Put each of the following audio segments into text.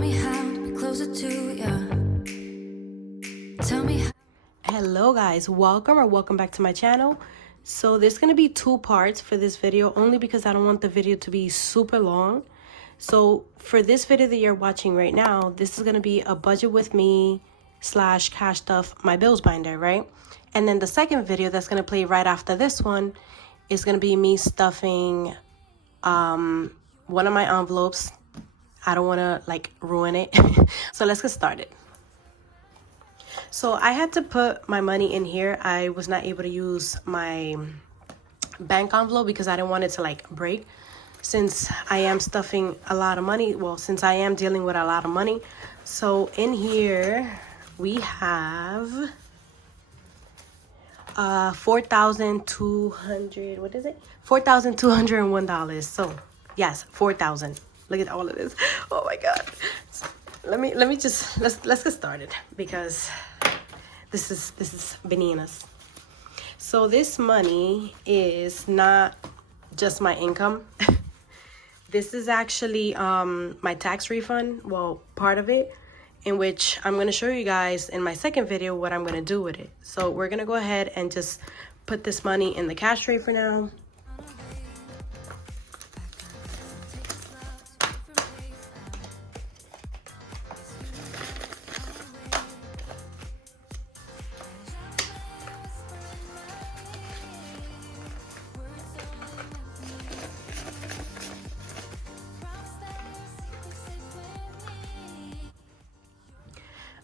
me how to be closer to you. Tell me how. Hello guys, welcome back to my channel. So there's gonna be two parts for this video, only because I don't want the video to be super long. So for this video that you're watching right now, this is gonna be a budget with me / cash stuff my bills binder, right? And then the second video that's gonna play right after this one is gonna be me stuffing one of my envelopes. I don't want to like ruin it. So let's get started. So I had to put my money in here. I was not able to use my bank envelope because I didn't want it to like break, since I am stuffing a lot of money. Well, since I am dealing with a lot of money. So in here we have 4,200, what is it? $4,201. So yes, 4,000. Look at all of this. Oh my God. Let me just let's get started, because this is bananas. So this money is not just my income. This is actually my tax refund. Well, part of it, in which I'm going to show you guys in my second video what I'm going to do with it. So we're going to go ahead and just put this money in the cash tray for now.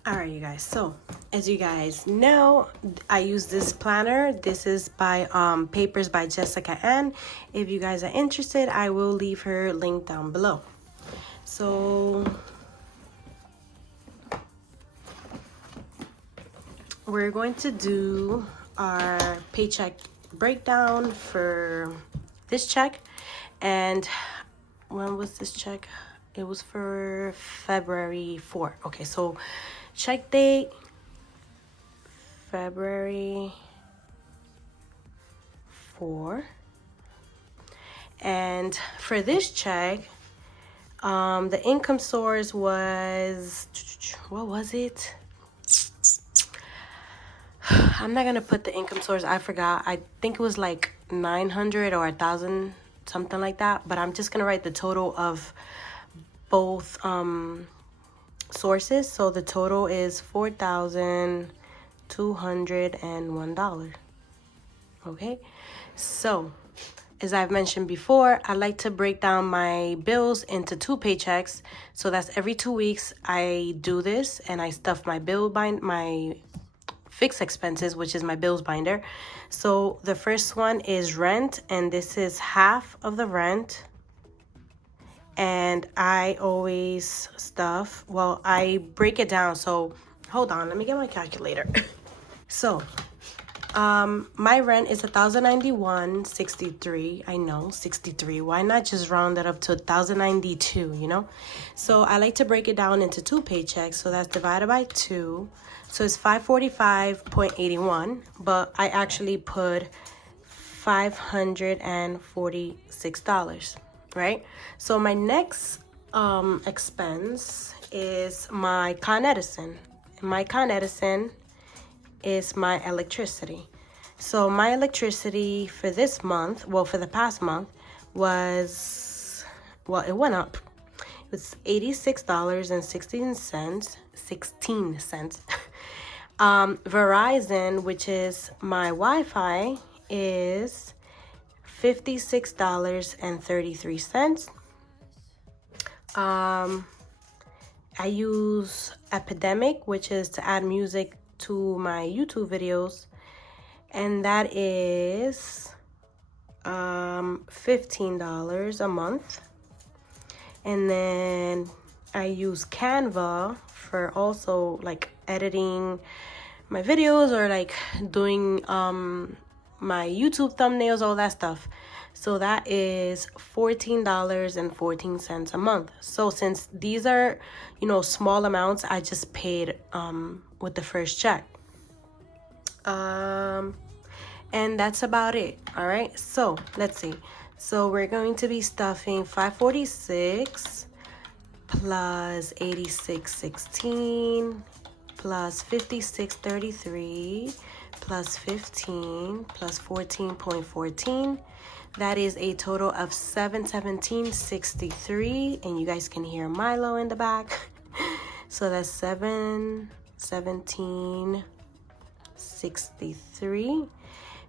All right, you guys, so as you guys know, I use this planner. This is by PapersbyJessicaAnn. If you guys are interested, I will leave her link down below. So we're going to do our paycheck breakdown for this check. And when was this check? It was for February 4. Okay, so check date, February 4. And for this check, the income source was, what was it? I'm not gonna put the income source, I forgot. I think it was like 900 or 1,000, something like that. But I'm just gonna write the total of both sources. So the total is $4,201. Okay, so as I've mentioned before, I like to break down my bills into two paychecks. So that's every 2 weeks I do this, and I stuff my my fixed expenses, which is my bills binder. So the first one is rent, and this is half of the rent. And I always stuff, well, I break it down. So hold on, let me get my calculator. So my rent is $1,091.63. I know, 63. Why not just round that up to $1,092, you know? So I like to break it down into two paychecks. So that's divided by 2. So it's $545.81, but I actually put $546. Right? So my next expense is my Con Edison. My Con Edison is my electricity. So my electricity for this month, well, for the past month, was, well, it went up. It was $86.16. Verizon, which is my Wi-Fi, is $56.33. I use Epidemic, which is to add music to my YouTube videos, and that is $15 a month. And then I use Canva for also like editing my videos, or like doing my YouTube thumbnails, all that stuff. So that is $14.14 a month. So since these are, you know, small amounts, I just paid with the first check. And that's about it. All right, so let's see. So we're going to be stuffing 546 plus 86.16 plus 56.33 plus 15 plus 14.14. That is a total of 717.63, and you guys can hear Milo in the back. So that's 717.63.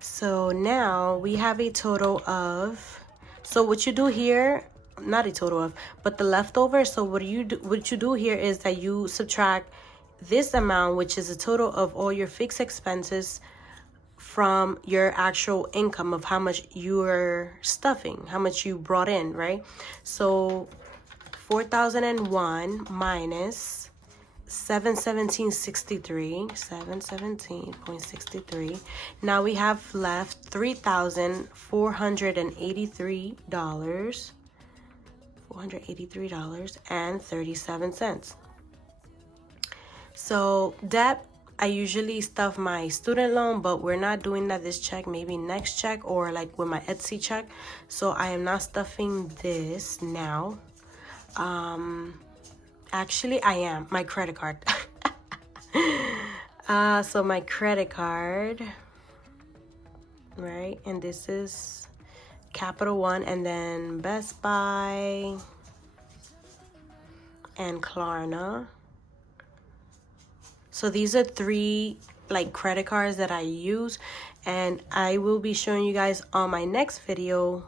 So now we have a total of, so what you do here, not a total of, but the leftover. So what you do here is that you subtract this amount, which is a total of all your fixed expenses, from your actual income of how much you're stuffing, how much you brought in, right? So 4,001 minus 717.63. Now we have left $483.37. So that, I usually stuff my student loan, but we're not doing that this check, maybe next check or like with my Etsy check. So I am not stuffing this now. Actually I am, my credit card. So my credit card, right? And this is Capital One, and then Best Buy and Klarna. So these are three like credit cards that I use, and I will be showing you guys on my next video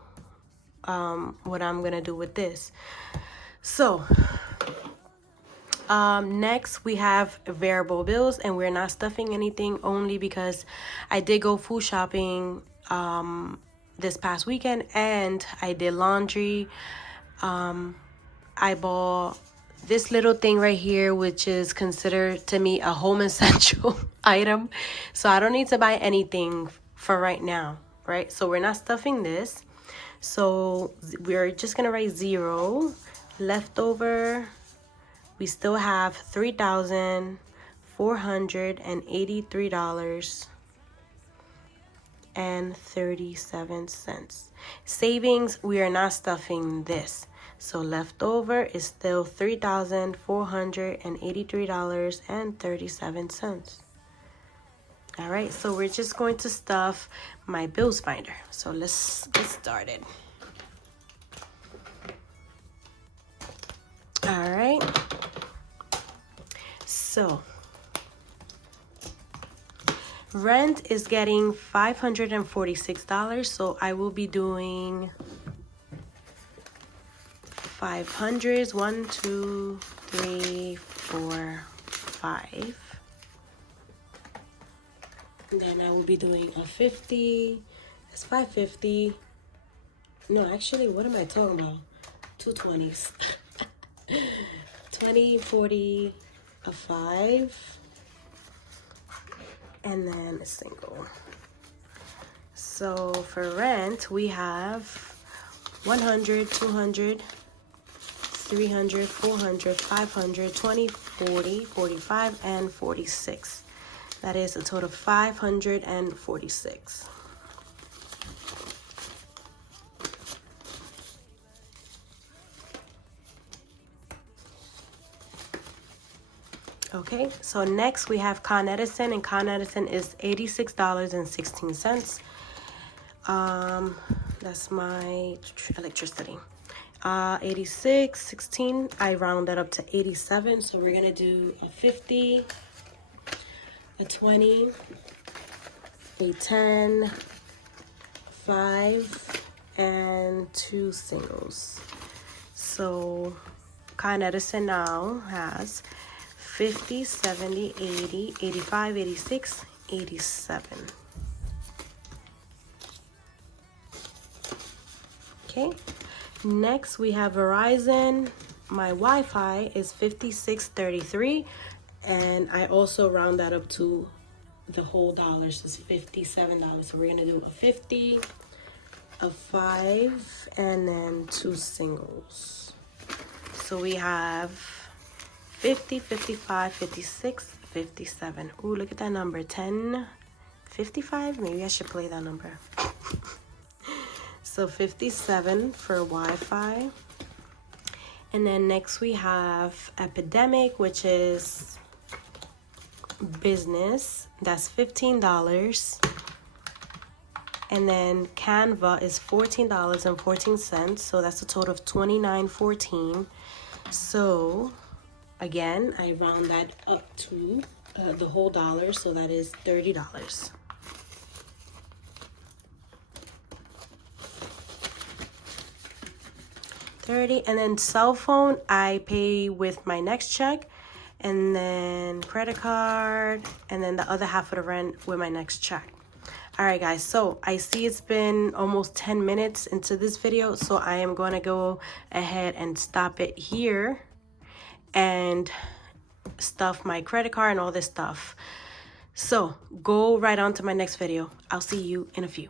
what I'm gonna do with this. So next we have variable bills, and we're not stuffing anything, only because I did go food shopping this past weekend, and I did laundry. I bought this little thing right here, which is considered to me a home essential item. So I don't need to buy anything for right now, right? So we're not stuffing this. So we're just gonna write 0. Leftover, we still have $3,483.37. Savings, we are not stuffing this. So leftover is still $3,483.37. All right, so we're just going to stuff my bills binder. So let's get started. All right. So rent is getting $546. So I will be doing 500s. 1, 2, 3, 4, 5. And then I will be doing a 50. That's 550. No, actually, what am I talking about? 2 20s. 20, 40, a 5, and then a single. So for rent, we have 100, 200, 300, 400, 500, 20, 40, 45, and 46. That is a total of 546. Okay, so next we have Con Edison, and Con Edison is $86.16. That's my electricity. 86.16. I round that up to 87. So we're gonna do a 50, a 20, a 10, 5, and 2 singles. So Con Edison now has 50, 70, 80, 85, 86, 87. Okay, next we have Verizon. My Wi-Fi is 56.33, and I also round that up to the whole dollars. It's $57. So we're gonna do a 50, a 5, and then 2 singles. So we have 50, 55, 56, 57. Ooh, look at that number, 10, 55. Maybe I should play that number. So 57 for Wi-Fi. And then next we have Epidemic, which is business. That's $15. And then Canva is $14.14. So that's a total of $29.14. So again, I round that up to the whole dollar. So that is $30. And then cell phone, I pay with my next check, and then credit card, and then the other half of the rent with my next check. All right, guys, so I see it's been almost 10 minutes into this video, so I am going to go ahead and stop it here and stuff my credit card and all this stuff. So go right on to my next video. I'll see you in a few.